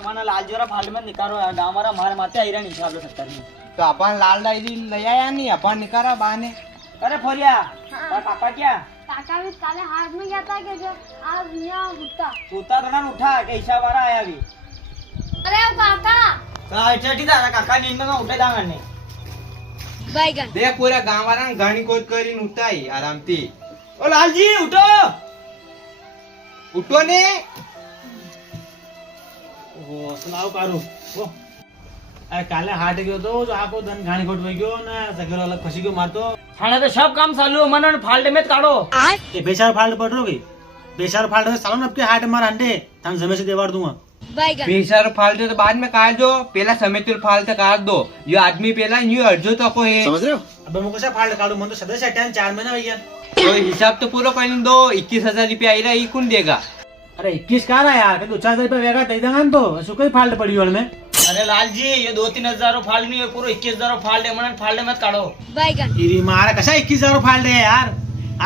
અમારા લાલજીવાળા ફાલ્ટમાં નિકારો ગામ વાળા મારે માથે આયરા નહીં આપણે સરકારની તો अपन लाल डायरी लई आया नहीं अपन निकारा बाने અરે ફોરિયા તારા કાકા ક્યાં काका भी काले हाथ में क्या था कि जो आज यहाँ उठता તું તને ઉઠા કે ઈશા વાળા આયા આવી अरे वो काका ચટી તારા કાકા નીંદમાં ઉઠે દાંગણ ને बैगन देख पूरा गांव वाला घाणी कोट કરીને ઉઠાઈ આરામથી ઓ લાલજી ઉઠો ઉઠો ને ઓહો સુનાવ કારું ઓ અરે કાલે હાટ ગયો તો જો આખો ધન ઘાણી ખોટ વઈ ગયો ને સગેરો અલગ ફસી ગયો મારતો થાણે તો સબ કામ ચાલુ મને ફાલ્ટ में કાઢો એ બેચાર ફાલ્ટ પડ ગઈ बेचार फाल्ट सालों अब के हाट मार अंडे थान समय से देवाड़ दूंगा बैगन प्रेशर फालते तो बाद में काट दो पहला समय तो फालते काट दो ये आदमी पहला ये अर्जो तो को है समझ रहे हो अब मैं कैसे फाल्ट काटू मन तो सदस्य अटैन 4 महीना हो गया तो हिसाब तो पूरा कर दो 21,000 रुपया आई रहा ये कौन देगा अरे 21 कहाँ रहा यार तो 4,000 रुपया वेगा दे देंगे तो ऐसा कोई फाल्ट पड़ी और में अरे लालजी ये 2-3 हजारों फाल्ट नहीं है पूरा 21,000 फाल्ट है मन फाल्ट में काढो बैगन इरी मारा कैसा 21,000 फाल्ट है यार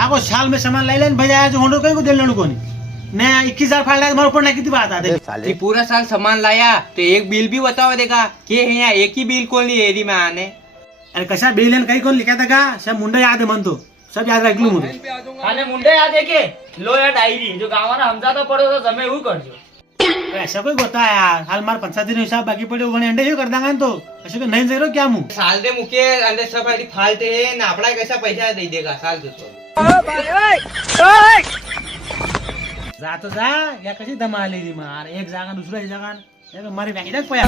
आगो साल में सामान ले लेन भैया जो होंडो कहीं को दे लेने को नहीं ने 21,000 फाल्ट है तुम्हारे ऊपर ना कितनी बात आती ये पूरा साल सामान लाया तो एक बिल भी बताओ देगा कि है यहाँ एक ही बिल कौन एरी में आने अरे कैसा बिल कहीं कौन लिखा था सब मुंडा याद है मन तो सब याद रख लू मुझे आने मुंडे याद है के लो या डायरी जो गांव वाला हमजा तो पड़ो तो जमे हु करजो ऐसा कोई होता है यार हाल मार 5-7 दिन हिसाब बाकी पड़े वने अंडे ही कर देंगे तो ऐसे को नहीं जरूर क्या मुंह साल दे मुके अंदर सब ऐसी फाल्ट है ना अपना कैसा पैसा दे देगा साल तो जा तो जा या कशी दमा आली री मार एक जागा दुसऱ्या जागा मारे व्यागीलाच पया